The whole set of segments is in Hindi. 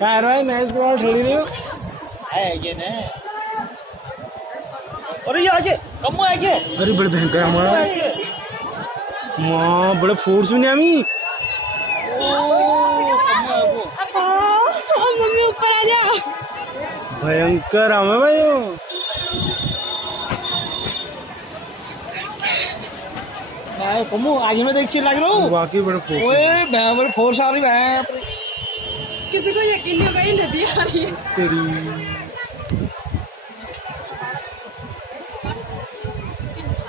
कह रहा है मैच बॉल खेली रही हो ये ने अरे ये आगे कम आगे अरे बड़े भयंकर हमारा माँ बड़े फोर्स में नहीं आमी मम्मी ऊपर आ जा भयंकर आमे भाई कमो आगे में देखिए लग रहा हूँ वाकई बड़े फोर्स ओए बड़े फोर्स आ रही है किसी को यकीन नहीं होगा ये नदी आ रही है तेरी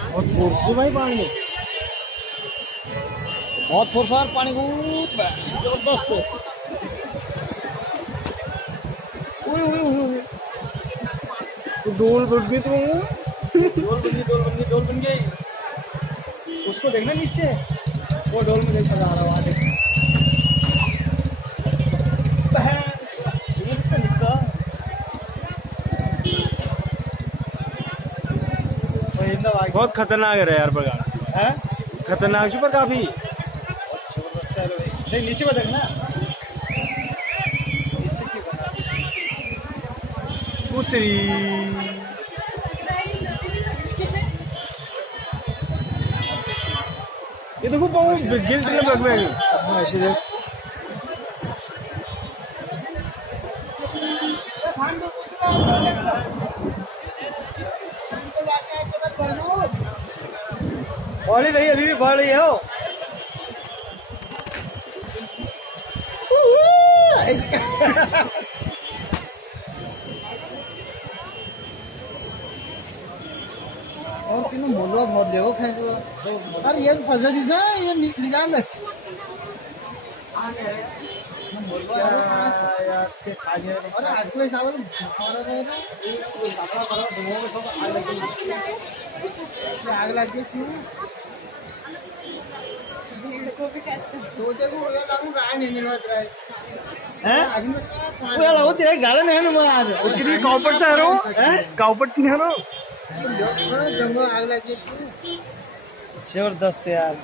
बहुत फोर्स है भाई पानी में बहुत फोर्स आ पानी को जबरदस्त तो डोल बढ़ गई तो डोल बन गई उसको देखना नीचे वो डोल में देखा जा रहा है वहाँ देख बहुत खतरनाक है यार बगाड़ है खतरनाक पर काफी नहीं नीचे में देखना नीचे की बना उतरी ये देखो बहुत गिल्ट में लग रहा है ऐसे देख बढ़ ही रही है अभी भी बढ़ रही है वो और किन बोलवा बहुत देखो खेचो अरे ये फंसा दिसा ये निकल जान अरे आज को हिसाब से हमारा रहे ना कपड़ा करो धुआं में सब आग लग गई थी तो देखो ये लागू गाय नहीं निकल रहा है हैं आगे में सब वो यार वो तेरा गालन है ना मैं आज उतरी काउपट है रो काउपट नहीं है रो जंगल आग लग गई थी जबरदस्त यार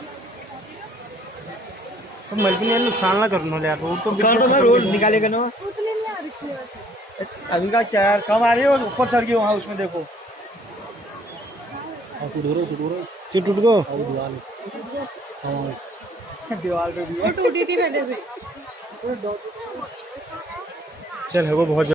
तो मलकिन यार नुकसान ना करना यार रोड तो कर दो ना रोड निकालेगा ना उतने नहीं आ रही थी अभी का क्या यार कम आ रही है और ऊपर चढ़ गई वहाँ उसमें देखो टूट गो दीवार पे भी वो टूटी थी पहले से चल है वो बहुत